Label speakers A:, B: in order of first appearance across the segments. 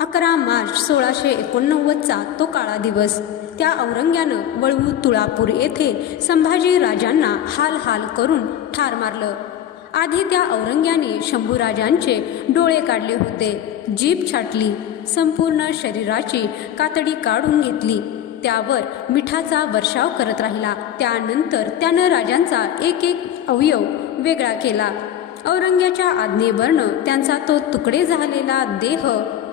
A: अकरा मार्च सोळाशे एकोणनव्वदचा तो काळा दिवस. त्या औरंग्यानं वळवू तुळापूर येथे संभाजी राजांना हाल हाल करून ठार मारलं. आधी त्या औरंग्याने शंभूराजांचे डोळे काढले होते. जीभ छाटली. संपूर्ण शरीराची कातडी काढून घेतली. त्यावर मिठाचा वर्षाव करत राहिला. त्यानंतर त्यानं राजांचा एक एक अवयव वेगळा केला. औरंग्याच्या आज्ञेवरनं त्यांचा तो तुकडे झालेला देह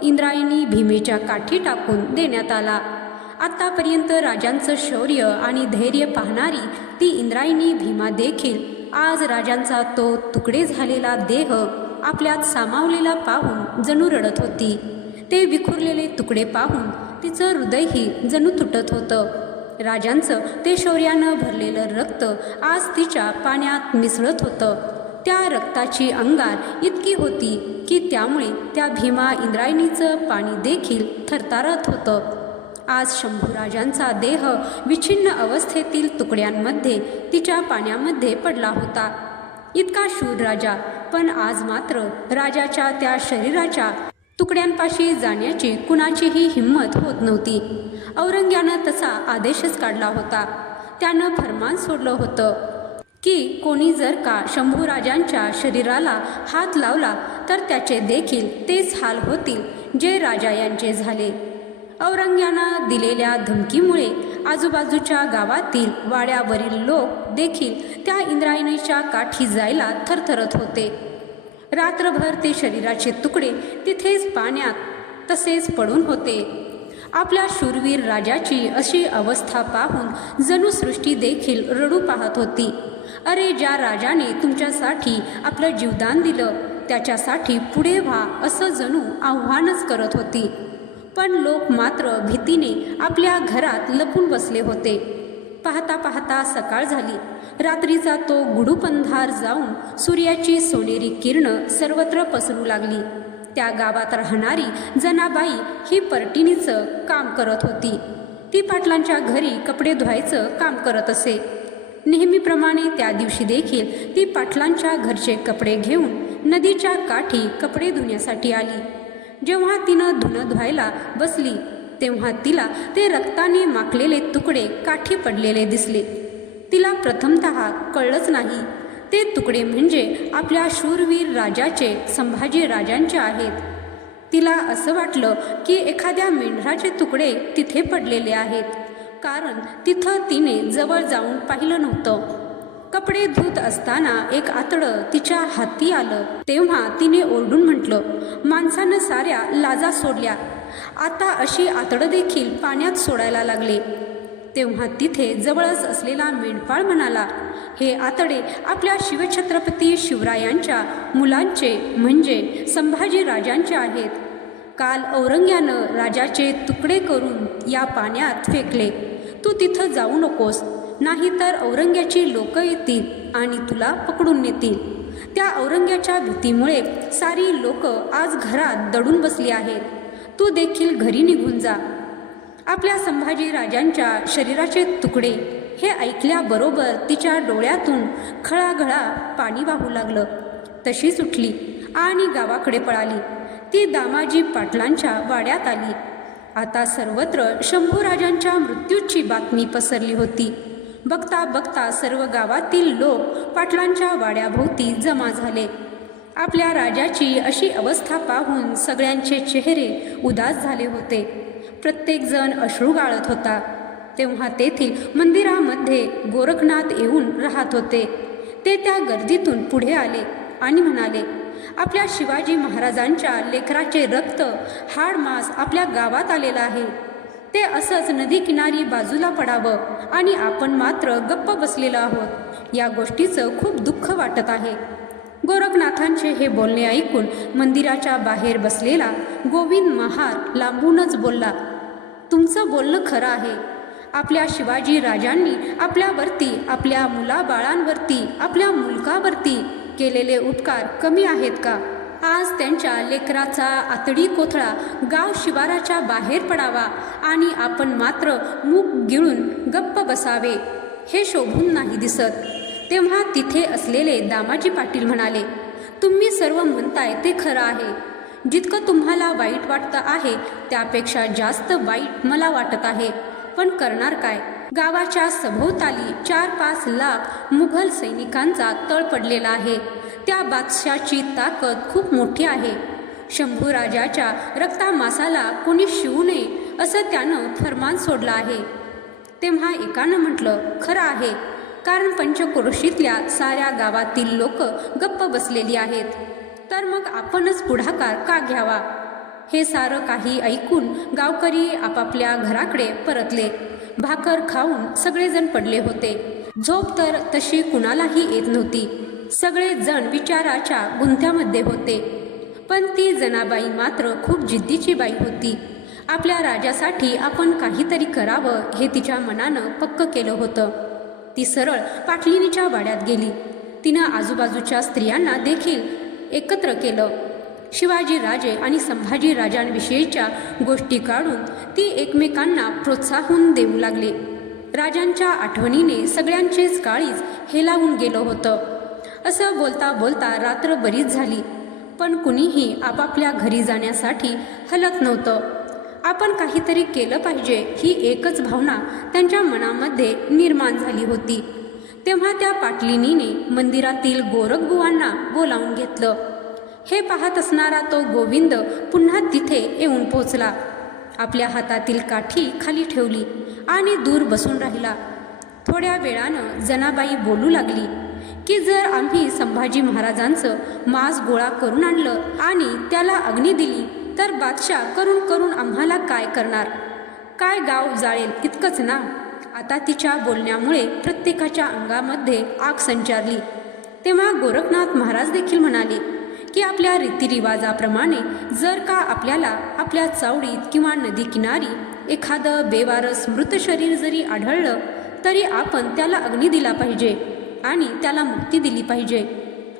A: इंद्रायणी भीमेच्या काठी टाकून देण्यात आला. आतापर्यंत राजांचं शौर्य आणि धैर्य पाहणारी ती इंद्रायणी भीमा देखील आज राजांचा तो तुकडे झालेला देह आपल्यात सामावलेला पाहून जणू रडत होती. ते विखुरलेले तुकडे पाहून तिचं हृदयही जणू तुटत होतं. राजांचं ते शौर्यानं भरलेलं रक्त आज तिच्या पाण्यात मिसळत होतं. त्या रक्ताची अंगार इतकी होती की त्यामुळे त्या भीमा इंद्रायणीचं पाणी देखील थरथारत होतं. आज शंभूराजांचा देह विच्छिन्न अवस्थेतील तुकड्यांमध्ये तिच्या पाण्यामध्ये पडला होता. इतका शूर राजा पण आज मात्र राजाच्या त्या शरीराच्या तुकड्यांपाशी जाण्याची कुणाचीही हिंमत होत नव्हती. औरंग्यानं तसा आदेशच काढला होता. त्यानं फरमान सोडलं होतं. की कोणी जर का शंभूराजांच्या शरीराला हात लावला तर त्याचे देखील तेच हाल होतील जे राजा यांचे झाले. औरंग्यानं दिलेल्या धमकीमुळे आजूबाजूच्या गावातील वाड्यावरील लोक देखील त्या इंद्रायणीच्या काठी जायला थरथरत होते. रात्रभर ते शरीराचे तुकडे तिथेच पाण्यात तसेच पडून होते. आपल्या शूरवीर राजाची अशी अवस्था पाहून जणू सृष्टी देखील रडू पाहत होती. अरे ज्या राजाने तुमच्यासाठी आपलं जीवदान दिलं त्याच्यासाठी पुढे व्हा असं जणू आव्हानच करत होती. पण लोक मात्र भीतीने आपल्या घरात लपून बसले होते. पाहता पाहता सकाळ झाली. रात्रीचा तो गुडूपंधार जाऊन सूर्याची सोनेरी किरण सर्वत्र पसरू लागली. त्या गावात राहणारी जनाबाई ही परटिणीचं काम करत होती. ती पाटलांच्या घरी कपडे धुवायचं काम करत असे. नेहमीप्रमाणे त्या दिवशी देखील ती पाटलांच्या घरचे कपडे घेऊन नदीच्या काठी कपडे धुण्यासाठी आली. जेव्हा तिनं धुणं धुवायला बसली तेव्हा तिला ते रक्ताने माखलेले तुकडे काठी पडलेले दिसले. तिला प्रथमत कळलंच नाही ते तुकडे म्हणजे आपल्या शूरवीर राजाचे संभाजी राजांचे आहेत. तिला असं वाटलं की एखाद्या मेंढराचे तुकडे तिथे पडलेले आहेत. कारण तिथं तिने जवळ जाऊन पाहिलं नव्हतं. कपडे धुत असताना एक आतडं तिच्या हाती आलं. तेव्हा तिने ओरडून म्हटलं माणसानं साऱ्या लाजा सोडल्या. आता अशी आतडं देखील पाण्यात सोडायला लागले. तेव्हा तिथे जवळच असलेला मेंढपाळ म्हणाला हे आतडे आपल्या शिवछत्रपती शिवरायांच्या मुलांचे म्हणजे संभाजी राजांचे आहेत. काल औरंग्यानं राजाचे तुकडे करून या पाण्यात फेकले. तू तिथं जाऊ नकोस. नाहीतर औरंग्याची लोक येतील आणि तुला पकडून नेतील. त्या औरंग्याच्या भीतीमुळे सारी लोक आज घरात दडून बसली आहेत. तू देखील घरी निघून जा. आपल्या संभाजी राजांच्या शरीराचे तुकडे हे ऐकल्याबरोबर तिच्या डोळ्यातून खळाघळा पाणी वाहू लागलं. तशीच उठली आणि गावाकडे पळाली. ती दामाजी पाटलांच्या वाड्यात आली. आता सर्वत्र शंभूराजांच्या मृत्यूची बातमी पसरली होती. बघता बघता सर्व गावातील लोक पाटलांच्या वाड्याभोवती जमा झाले. आपल्या राजाची अशी अवस्था पाहून सगळ्यांचे चेहरे उदास झाले होते. प्रत्येकजण अश्रू गाळत होता. तेव्हा तेथील मंदिरामध्ये गोरखनाथ येऊन राहत होते. ते त्या गर्दीतून पुढे आले आणि म्हणाले आपल्या शिवाजी महाराजांच्या लेकराचे रक्त हाड मास आपल्या गावात आलेलं आहे. ते असंच नदी किनारी बाजूला पडावं आणि आपण मात्र गप्प बसलेलो आहोत. या गोष्टीचं खूप दुःख वाटत आहे. गोरखनाथांचे हे बोलणे ऐकून मंदिराच्या बाहेर बसलेला गोविंद महार लांबूनच बोलला तुमचं बोलणं खरं आहे. आपल्या शिवाजी राजांनी आपल्यावरती आपल्या मुलाबाळांवरती आपल्या मुलकावरती केलेले उपकार कमी आहेत का? आज त्यांच्या लेकराचा आतडी कोथळा गाव शिवाराच्या बाहेर पडावा आणि आपण मात्र मूग गिळून गप्प बसावे हे शोभून नाही दिसत. तेव्हा तिथे असलेले दामाजी पाटील म्हणाले तुम्ही सर्व म्हणताय ते खरं आहे. जितकं तुम्हाला वाईट वाटतं आहे त्यापेक्षा जास्त वाईट मला वाटत आहे. पण करणार काय? गावाच्या सभोवताली चार पाच लाख मुघल सैनिकांचा तळ पडलेला आहे. त्या बादशाची ताकद खूप मोठी आहे. शंभू राजाच्या रक्तामासाला कोणी शिवू नये असं त्यानं फरमान सोडलं आहे. तेव्हा एकानं म्हटलं खरं आहे. कारण पंचक्रोशीतल्या साऱ्या गावातील लोक गप्प बसलेली आहेत. तर मग आपणच पुढाकार का घ्यावा? हे सारं काही ऐकून गावकरी आपापल्या घराकडे परतले. भाकर खाऊन सगळेजण पडले होते. झोप तर तशी कुणालाही येत नव्हती. सगळे जण विचाराच्या गुंथ्यामध्ये होते. पण ती जनाबाई मात्र खूप जिद्दीची बाई होती. आपल्या राजासाठी आपण काहीतरी करावं हे तिच्या मनानं पक्क केलं होतं. ती सरळ पाटलिनीच्या वाड्यात गेली. तिनं आजूबाजूच्या स्त्रियांना देखील एकत्र केलं. शिवाजी राजे आणि संभाजी राजांविषयीच्या गोष्टी काढून ती एकमेकांना प्रोत्साहन देऊ लागली. राजांच्या आठवणीने सगळ्यांचेच काळीज हेलावून गेलं होतं. असं बोलता बोलता रात्र बरीच झाली. पण कुणीही आपापल्या घरी जाण्यासाठी हलत नव्हतं. आपण काहीतरी केलं पाहिजे ही एकच भावना त्यांच्या मनामध्ये निर्माण झाली होती. तेव्हा त्या पाटलिनीने मंदिरातील गोरखबुवांना बोलावून घेतलं. हे पाहत असणारा तो गोविंद पुन्हा तिथे येऊन पोचला. आपल्या हातातील काठी खाली ठेवली आणि दूर बसून राहिला. थोड्या वेळानं जनाबाई बोलू लागली की जर आम्ही संभाजी महाराजांचं मांस गोळा करून आणलं आणि त्याला अग्नी दिली तर बादशाह करून करून आम्हाला काय करणार? काय गाव जाळेल इतकंच ना? आता तिच्या बोलण्यामुळे प्रत्येकाच्या अंगामध्ये आग संचारली. तेव्हा गोरखनाथ महाराज देखील म्हणाले की आपल्या रीतिरिवाजाप्रमाणे जर का आपल्याला आपल्या चावडीत किंवा नदी किनारी एखादं बेवारस मृत शरीर जरी आढळलं तरी आपण त्याला अग्नी दिला पाहिजे आणि त्याला मुक्ती दिली पाहिजे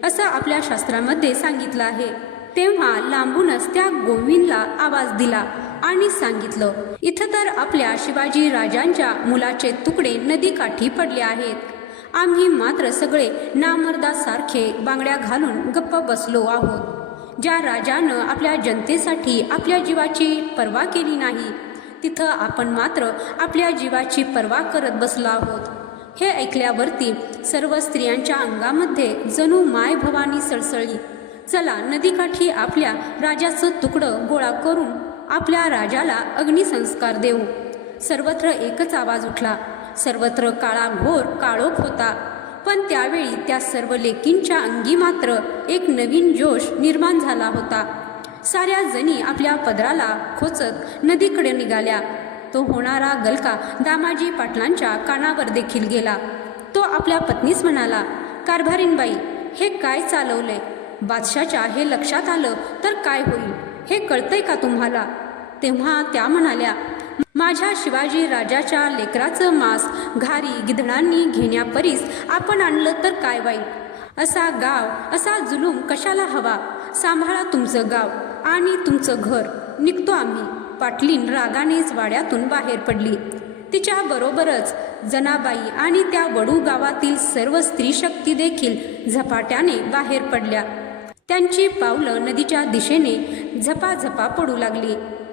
A: असं आपल्या शास्त्रामध्ये सांगितलं आहे. तेव्हा लांबूनच त्या गोविंदला आवाज दिला आणि सांगितलं इथं तर आपल्या शिवाजी राजांच्या मुलाचे तुकडे नदीकाठी पडले आहेत. आम्ही मात्र सगळे नामर्दासारखे बांगड्या घालून गप्प बसलो आहोत. ज्या राजानं आपल्या जनतेसाठी आपल्या जीवाची पर्वा केली नाही तिथं आपण मात्र आपल्या जीवाची पर्वा करत बसलो आहोत. हे ऐकल्यावरती सर्व स्त्रियांच्या अंगामध्ये जणू माय भवानी सळसळली. चला नदीकाठी आपल्या राजाचं तुकडं गोळा करून आपल्या राजाला अग्निसंस्कार देऊ. सर्वत्र एकच आवाज उठला. सर्वत्र काळा घोर काळोख होता. पण त्यावेळी त्या सर्व लेकींच्या अंगी मात्र एक नवीन जोश निर्माण झाला होता. साऱ्या जणी आपल्या पदराला खोचत नदीकडे निघाल्या. तो होणारा गलका दामाजी पाटलांच्या कानावर देखील गेला. तो आपल्या पत्नीस म्हणाला कारभारीनबाई हे काय चालवलंय? बादशाच्या हे लक्षात आलं तर काय होईल? हे कळतंय का तुम्हाला? तेव्हा त्या म्हणाल्या माझ्या शिवाजी राजाच्या लेकराचं मांस घारी गिधडांनी घेण्यापरीस आपण आणलं तर काय वाईट? असा गाव असा जुलूम कशाला हवा? सांभाळा तुमचं गाव आणि तुमचं घर. निघतो आम्ही. पाटलीन रागानेच वाड्यातून बाहेर पडली. तिच्या बरोबरच जनाबाई आणि त्या वडू गावातील सर्व स्त्री शक्ती देखील झपाट्याने बाहेर पडल्या. त्यांची पावलं नदीच्या दिशेने झपाझपा पडू लागली.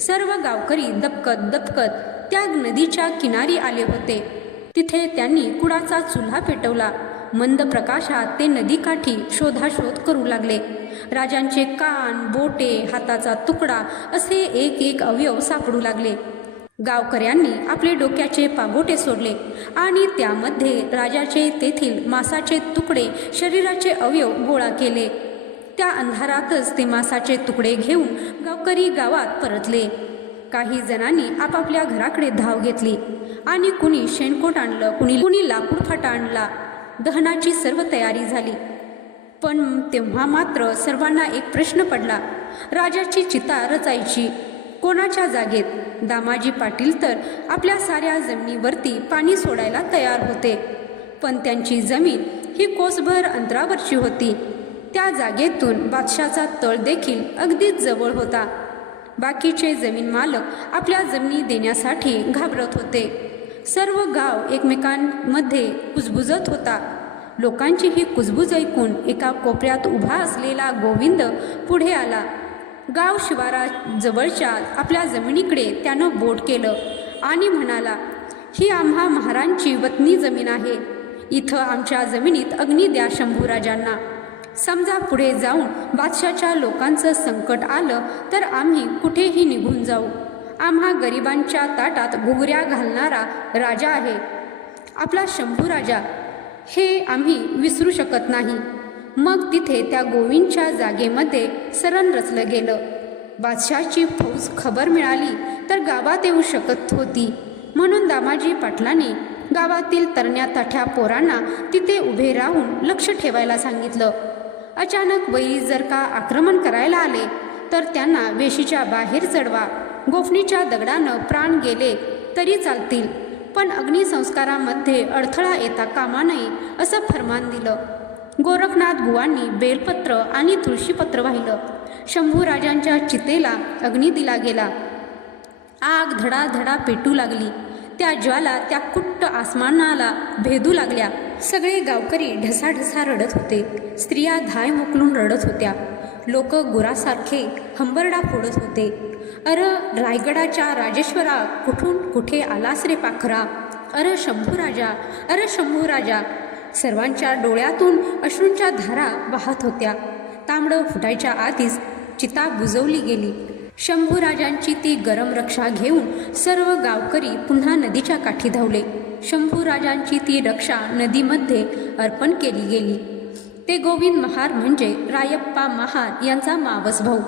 A: सर्व गावकरी दपकत दपकत त्या नदीच्या किनारी आले होते. तिथे त्यांनी कुडाचा चुल्हा पेटवला. मंद प्रकाशात ते नदीकाठी शोधाशोध करू लागले. राजांचे कान बोटे हाताचा तुकडा असे एक एक अवयव सापडू लागले. गावकऱ्यांनी आपले डोक्याचे पागोटे सोडले आणि त्यामध्ये राजाचे तेथील मासाचे तुकडे शरीराचे अवयव गोळा केले. त्या अंधारातच ते मासाचे तुकडे घेऊन गावकरी गावात परतले. काही जणांनी आपापल्या घराकडे धाव घेतली आणि कुणी शेणकोट आणलं कुणी कुणी लाकूड फाटा आणला. दहनाची सर्व तयारी झाली. पण तेव्हा मात्र सर्वांना एक प्रश्न पडला. राजाची चिता रचायची. कोणाच्या जागेत? दामाजी पाटील तर आपल्या साऱ्या जमिनीवरती पाणी सोडायला तयार होते. पण त्यांची जमीन ही कोसभर अंतरावरची होती. त्या जागेतून बादशाचा तळ देखील अगदीच जवळ होता. बाकीचे जमीन मालक आपल्या जमिनी देण्यासाठी घाबरत होते. सर्व गाव एकमेकांमध्ये कुजबुजत होता. लोकांची ही कुजबूज ऐकून एका कोपऱ्यात उभा असलेला गोविंद पुढे आला. गाव शिवाराजवळच्या आपल्या जमिनीकडे त्यानं बोट केलं आणि म्हणाला ही आम्हा महारांची वतनी जमीन आहे. इथं आमच्या जमिनीत अग्नी द्या शंभूराजांना. समजा पुढे जाऊन बादशाच्या लोकांचं संकट आलं तर आम्ही कुठेही निघून जाऊ. आम्हा गरिबांच्या ताटात घुगऱ्या घालणारा राजा आहे. आपला शंभू राजा हे आम्ही विसरू शकत नाही. मग तिथे त्या गोविंदच्या जागेमध्ये सरण रचलं गेलं. बादशाची फौज खबर मिळाली तर गावात येऊ शकत होती. म्हणून दामाजी पाटलांनी गावातील तरण्या ताठ्या पोरांना तिथे उभे राहून लक्ष ठेवायला सांगितलं. अचानक वैरी जर का आक्रमण करायला आले तर त्यांना वेशीच्या बाहेर चढवा. गोफणीच्या दगडानं प्राण गेले तरी चालतील पण अग्निसंस्कारामध्ये अडथळा येता कामा नये असं फरमान दिलं. गोरखनाथ बुवांनी बेलपत्र आणि तुळशीपत्र वाहिलं. शंभूराजांच्या चितेला अग्नी दिला गेला. आग धडाधडा पेटू लागली. त्या ज्वाला त्या कुट्ट आसमानाला भेदू लागल्या. सगळे गावकरी ढसाढसा रडत होते. स्त्रिया धाय मोकलून रडत होत्या. लोक गुरासारखे हंबरडा फोडत होते. अर रायगडाच्या राजेश्वरा कुठून कुठे आलास रे पाखरा? अर शंभूराजा अर शंभूराजा सर्वांच्या डोळ्यातून अश्रूंच्या धारा वाहत होत्या. तांबडं फुटायच्या आधीच चिता बुजवली गेली. शंभूराजांची ती गरम रक्षा घेऊन सर्व गावकरी पुन्हा नदीच्या काठी धावले. शंभूराजांची ती रक्षा नदीमध्ये अर्पण केली गेली. ते गोविंद महार म्हणजे रायप्पा महार यांचा मावस भाऊ.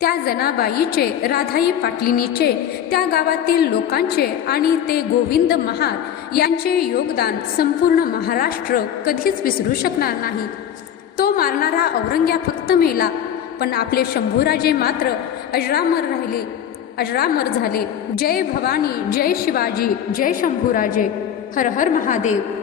A: त्या जनाबाईचे राधाई पाटलिनीचे त्या गावातील लोकांचे आणि ते गोविंद महार यांचे योगदान संपूर्ण महाराष्ट्र कधीच विसरू शकणार नाही. तो मारणारा औरंग्या फक्त मेला पण आपले शंभूराजे मात्र अजरामर राहिले. अजरामर झाले. जय भवानी जय शिवाजी जय शंभूराजे. हर हर महादेव